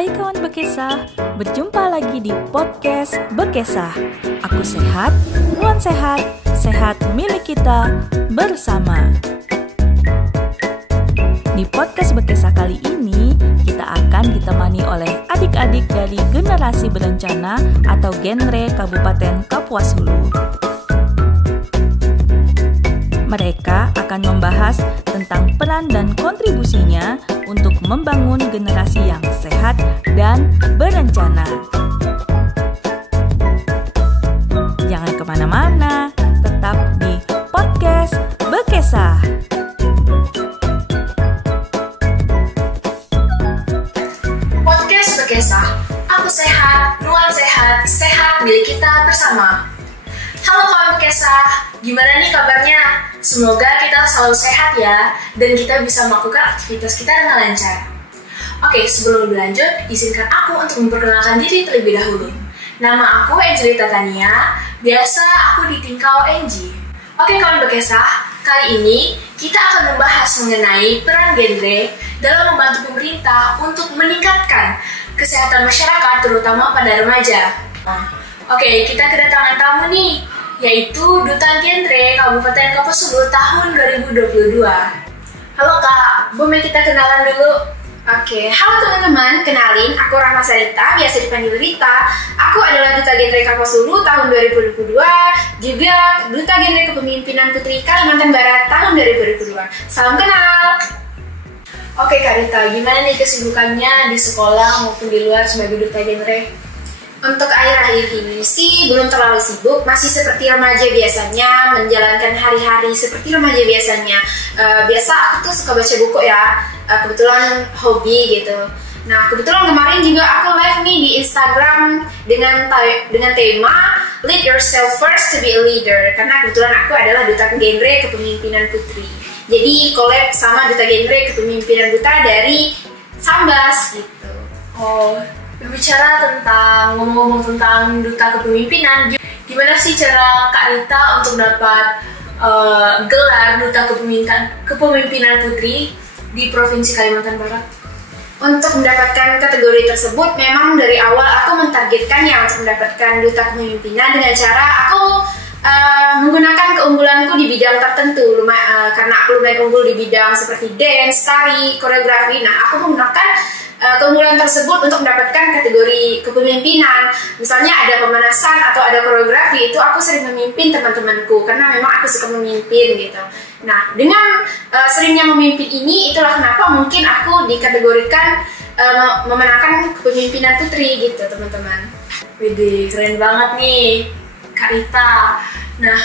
Hai kawan Bekesah, berjumpa lagi di podcast Bekesah. Aku sehat, Nuan sehat, sehat milik kita bersama. Di podcast Bekesah kali ini, kita akan ditemani oleh adik-adik dari Generasi Berencana atau Genre Kabupaten Kapuas Hulu. Mereka akan membahas tentang peran dan kontribusinya untuk membangun generasi yang sehat dan berencana. Jangan kemana-mana, tetap di podcast Bekesah. Podcast Bekesah, aku sehat, Nuan sehat, sehat milik kita bersama. Halo kawan Bekesah, gimana nih kabarnya? Semoga kita selalu sehat ya, dan kita bisa melakukan aktivitas kita dengan lancar. Oke, sebelum lebih lanjut, izinkan aku untuk memperkenalkan diri terlebih dahulu. Nama aku Angelita Tania, biasa aku ditingkau Angie. Oke kawan Bekesah, kali ini kita akan membahas mengenai peran genre dalam membantu pemerintah untuk meningkatkan kesehatan masyarakat, terutama pada remaja. Oke, kita kedatangan tamu nih, yaitu Duta Genre Kabupaten Kapuas Hulu tahun 2022. Halo Kak, boleh kita kenalan dulu? Oke, halo teman-teman, kenalin, aku Rahma Sarita, biasa dipanggil Rita. Aku adalah Duta Genre Kapuas Hulu tahun 2022, juga Duta Genre Kepemimpinan Putri Kalimantan Barat tahun 2022. Salam kenal! Oke Kak Rita, gimana nih kesibukannya di sekolah maupun di luar sebagai Duta Genre? Untuk akhir-akhir ini sih belum terlalu sibuk, masih seperti remaja biasanya, menjalankan hari-hari seperti remaja biasanya. Biasa aku tuh suka baca buku ya, kebetulan hobi gitu. Nah kebetulan kemarin juga aku live nih di Instagram dengan tema Lead Yourself First to be a Leader, karena kebetulan aku adalah Duta Genre Kepemimpinan Putri. Jadi collab sama Duta Genre Kepemimpinan Putra dari Sambas gitu. Oh, berbicara tentang, ngomong-ngomong tentang Duta Kepemimpinan, gimana sih cara Kak Rita untuk dapat gelar Duta Kepemimpinan Putri di Provinsi Kalimantan Barat? Untuk mendapatkan kategori tersebut, memang dari awal aku mentargetkan ya untuk mendapatkan Duta Kepemimpinan dengan cara aku menggunakan keunggulanku di bidang tertentu. Karena aku lumayan unggul di bidang seperti dance, tari, koreografi. Nah, aku menggunakan keunggulan tersebut untuk mendapatkan kategori kepemimpinan. Misalnya ada pemanasan atau ada koreografi, itu aku sering memimpin teman-temanku karena memang aku suka memimpin gitu. Nah, dengan seringnya memimpin ini, itulah kenapa mungkin aku dikategorikan memenangkan kepemimpinan putri gitu teman-teman. Widih, keren banget nih Kak Rita. Nah,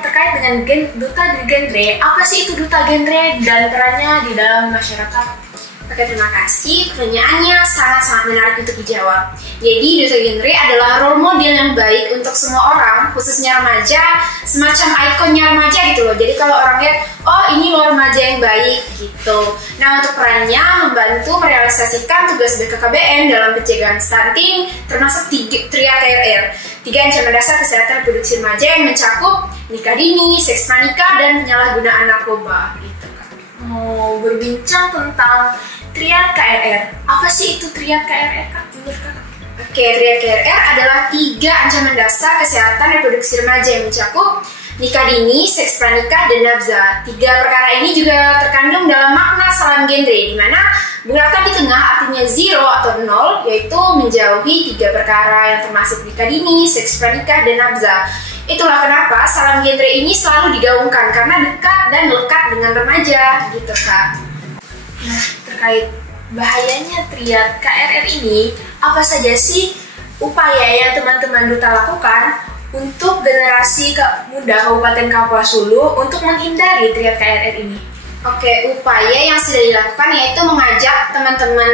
terkait dengan Duta Genre, apa sih itu Duta Genre dan perannya di dalam masyarakat? Oke, terima kasih. Pertanyaannya sangat-sangat menarik untuk dijawab. Jadi, Duta Genre adalah role model yang baik untuk semua orang, khususnya remaja, semacam ikonnya remaja gitu loh. Jadi kalau orang lihat, oh ini loh remaja yang baik gitu. Nah, untuk perannya membantu merealisasikan tugas BKKBN dalam pencegahan stunting, termasuk 3 TRR. 3 ancaman dasar kesehatan reproduksi remaja yang mencakup nikah dini, seks pranikah, dan penyalahgunaan narkoba gitu kan. Oh, berbincang tentang triad KRR. Apa sih itu triad KRR, Kak? Menurut Kakak? Oke, triad KRR adalah 3 ancaman dasar kesehatan reproduksi remaja yang mencakup nikah dini, seks pranikah, dan nafsa. 3 perkara ini juga terkandung dalam makna salam genre, di mana bulatan di tengah artinya 0 atau 0, yaitu menjauhi 3 perkara yang termasuk nikah dini, seks pranikah, dan nafsa. Itulah kenapa salam genre ini selalu digaungkan, karena dekat dan lekat dengan remaja, gitu Kak. Nah, terkait bahayanya triad KRR ini, apa saja sih upaya yang teman-teman Duta lakukan untuk generasi muda Kabupaten Kapuas Hulu untuk menghindari triad KRR ini? Oke, upaya yang sudah dilakukan yaitu mengajak teman-teman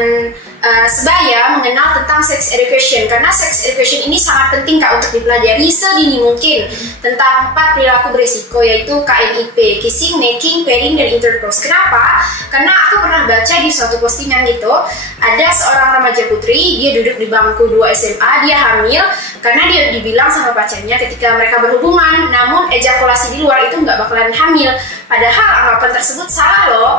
sebaya mengenal tentang sex education, karena sex education ini sangat penting Kak untuk dipelajari sedini mungkin tentang 4 perilaku berisiko, yaitu KMIP, kissing, making, pairing, dan intercourse. Kenapa? Karena aku pernah baca di suatu postingan gitu, ada seorang remaja putri, dia duduk di bangku 2 SMA, dia hamil karena dia dibilang sama pacarnya ketika mereka berhubungan, namun ejakulasi di luar itu nggak bakalan hamil. Padahal anggapan tersebut salah loh.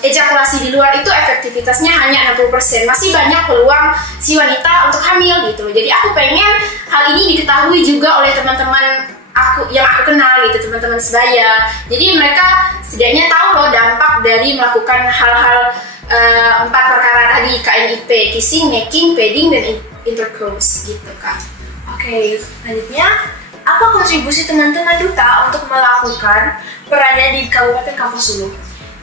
ejakulasi di luar itu efektivitasnya hanya 60%. Masih banyak peluang si wanita untuk hamil gitu. Jadi aku pengen hal ini diketahui juga oleh teman-teman aku kenal gitu, teman-teman sebaya. Jadi mereka setidaknya tahu loh dampak dari melakukan hal-hal 4 perkara tadi, KNIP, kissing, making, padding, dan intercourse gitu Kak. Oke, selanjutnya apa kontribusi teman-teman duta untuk melakukan perannya di Kabupaten Kapuasulu?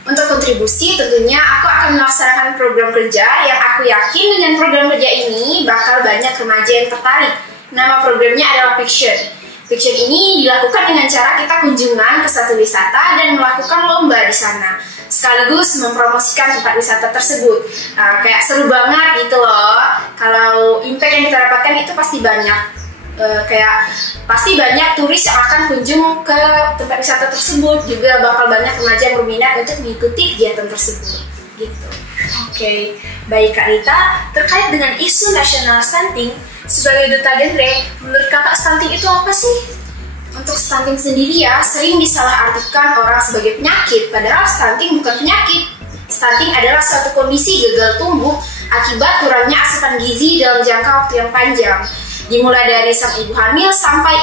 Untuk kontribusi tentunya aku akan melaksanakan program kerja yang aku yakin dengan program kerja ini bakal banyak remaja yang tertarik. Nama programnya adalah Fiction. Fiction ini dilakukan dengan cara kita kunjungan ke satu wisata dan melakukan lomba di sana, sekaligus mempromosikan tempat wisata tersebut. Kayak seru banget gitu loh. Kalau impact yang kita dapatkan itu pasti banyak. Pasti banyak turis yang akan kunjung ke tempat wisata tersebut, juga bakal banyak remaja yang berminat untuk mengikuti kegiatan tersebut gitu. Oke, baik Kak Rita, terkait dengan isu nasional stunting, sebagai duta genre, menurut kakak stunting itu apa sih? Untuk stunting sendiri ya, sering disalahartikan orang sebagai penyakit, padahal stunting bukan penyakit. Stunting adalah suatu kondisi gagal tumbuh akibat kurangnya asupan gizi dalam jangka waktu yang panjang, dimulai dari sang ibu hamil sampai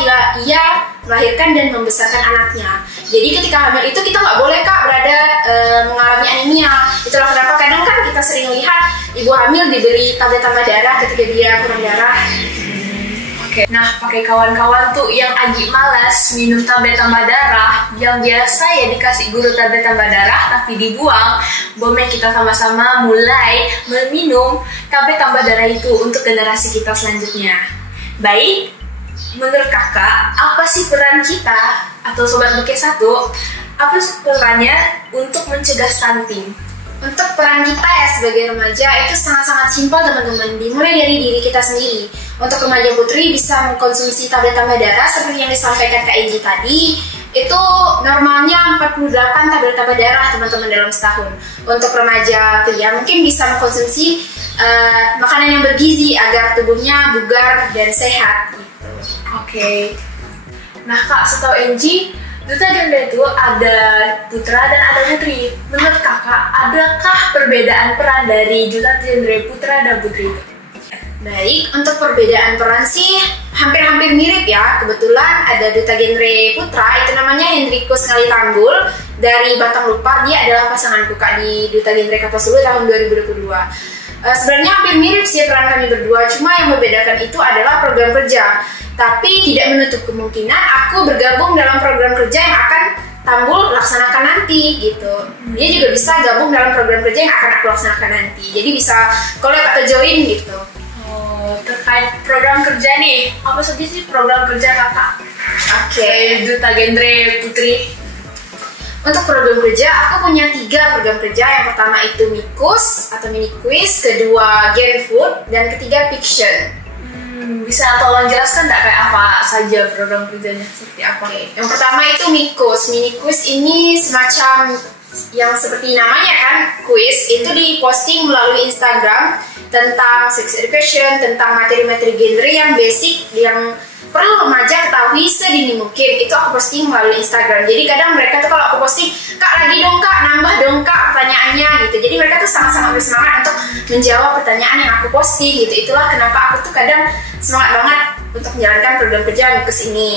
ia melahirkan dan membesarkan anaknya. Jadi ketika hamil itu kita nggak boleh Kak berada mengalami anemia. Itulah kenapa kadang kan kita sering lihat ibu hamil diberi tablet tambah darah ketika dia kurang darah. Oke, nah pakai kawan-kawan tuh yang agak malas minum tablet tambah darah, yang biasa ya dikasih guru tablet tambah darah tapi dibuang, boleh kita sama-sama mulai meminum tablet tambah darah itu untuk generasi kita selanjutnya. Baik, menurut kakak, apa sih peran kita atau Sobat Bekesa 1, apa sih perannya untuk mencegah stunting? Untuk peran kita ya sebagai remaja itu sangat-sangat simpel teman-teman, dimulai dari diri kita sendiri. Untuk remaja putri bisa mengkonsumsi tablet tambah darah seperti yang disampaikan Kak Enji tadi, itu normalnya 48 tablet tambah darah teman-teman dalam setahun. Untuk remaja pria mungkin bisa mengkonsumsi makanan yang bergizi agar tubuhnya bugar dan sehat gitu. Oke. Nah Kak, setahu Enji, duta genre itu ada putra dan ada putri. Menurut kakak, adakah perbedaan peran dari duta genre putra dan putri itu? Baik, untuk perbedaan peran sih hampir-hampir mirip ya. Kebetulan ada duta genre putra, itu namanya Hendrikus Ngalitanggul dari Batang Lupar. Dia adalah pasanganku Kak di duta genre Kapuasulu tahun 2022. Sebenarnya hampir mirip sih peran kami berdua, cuma yang membedakan itu adalah program kerja. Tapi tidak menutup kemungkinan aku bergabung dalam program kerja yang akan Tambul laksanakan nanti gitu. Dia juga bisa gabung dalam program kerja yang akan aku laksanakan nanti. Jadi bisa collab atau join gitu. Terkait program kerja nih, apa saja sih program kerja kakak? Oke. Duta genre putri. Untuk program kerja, aku punya 3 program kerja. Yang pertama itu Mikus atau mini quiz, kedua Gen Food, dan ketiga Fiction. Bisa tolong jelaskan nggak kayak apa saja program kerjanya, seperti apa? Yang pertama itu Mikus. Mini quiz ini semacam yang seperti namanya kan, quiz itu diposting melalui Instagram tentang sex education, tentang materi-materi genre yang basic yang perlu remaja ketahui sedini mungkin. Itu aku posting melalui Instagram. Jadi kadang mereka tuh kalau aku posting, Kak lagi dong Kak, nambah dong Kak pertanyaannya gitu. Jadi mereka tuh sangat-sangat bersemangat untuk menjawab pertanyaan yang aku posting gitu. Itulah kenapa aku tuh kadang semangat banget untuk menjalankan program kerja Mikus ini.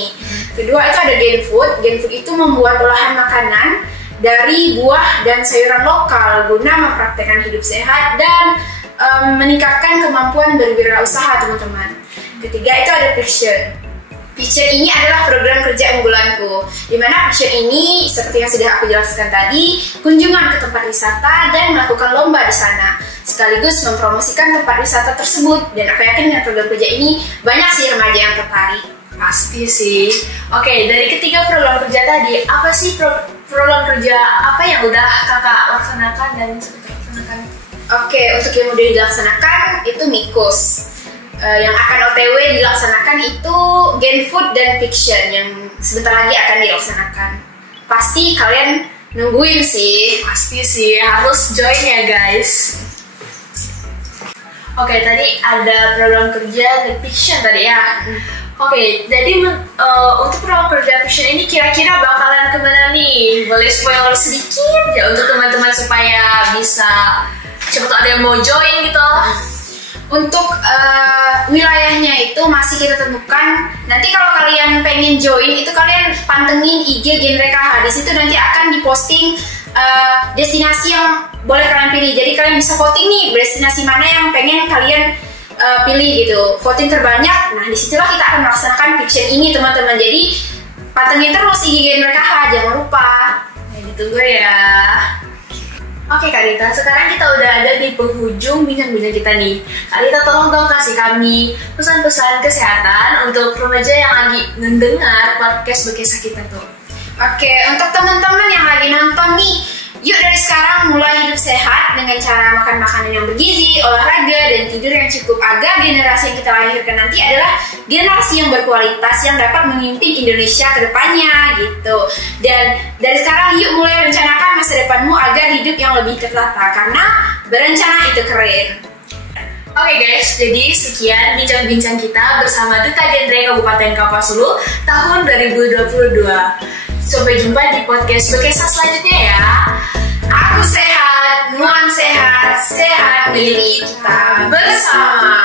Kedua itu ada Gen Food. Gen Food itu membuat olahan makanan dari buah dan sayuran lokal guna mempraktekkan hidup sehat dan meningkatkan kemampuan berwirausaha teman-teman. Ketiga itu ada Fiction. Fiction ini adalah program kerja unggulanku, di mana Fiction ini seperti yang sudah aku jelaskan tadi, kunjungan ke tempat wisata dan melakukan lomba di sana, sekaligus mempromosikan tempat wisata tersebut. Dan aku yakin dengan program kerja ini banyak sih remaja yang tertarik. Pasti sih. Oke, dari ketiga program kerja tadi, apa sih program kerja apa yang udah kakak laksanakan dan sudah laksanakan? Oke, untuk yang udah dilaksanakan itu Mikus. Yang akan OTW dilaksanakan itu Gen Food dan Fiction yang sebentar lagi akan dilaksanakan. Pasti kalian nungguin sih. Pasti sih, harus join ya guys. Oke, tadi ada program kerja The Fiction tadi ya. Oke, jadi untuk program kerja Fiction ini kira-kira bakalan kemana nih? Boleh spoiler sedikit ya untuk teman-teman supaya bisa siapa tahu ada yang mau join gitu. Untuk wilayahnya itu masih kita tentukan. Nanti kalau kalian pengen join itu kalian pantengin IG Genre KH. Di situ nanti akan diposting destinasi yang boleh kalian pilih. Jadi kalian bisa voting nih destinasi mana yang pengen kalian pilih gitu. Voting terbanyak, nah disitulah kita akan melaksanakan Fiction ini teman-teman. Jadi pantengin terus IG Genre KH, jangan lupa. Ditunggu ya. Oke Kak Rita, sekarang kita udah ada di penghujung bincang-bincang kita nih. Kak Rita tolong dong kasih kami pesan-pesan kesehatan untuk remaja yang lagi mendengar podcast Berkisah kita tuh. Oke, untuk teman-teman yang lagi nonton nih, yuk dari sekarang mulai hidup sehat dengan cara makan makanan yang bergizi, olahraga, dan tidur yang cukup agar generasi yang kita lahirkan nanti adalah generasi yang berkualitas yang dapat memimpin Indonesia ke depannya gitu. Dan dari sekarang yuk mulai rencanakan masa depanmu agar hidup yang lebih tertata karena berencana itu keren. Oke guys, jadi sekian bincang-bincang kita bersama Duta Genre Kabupaten Kapuas Hulu tahun 2022. Sampai jumpa di podcast Berkisah selanjutnya ya. Aku sehat, Nuan sehat, sehat milik kita bersama.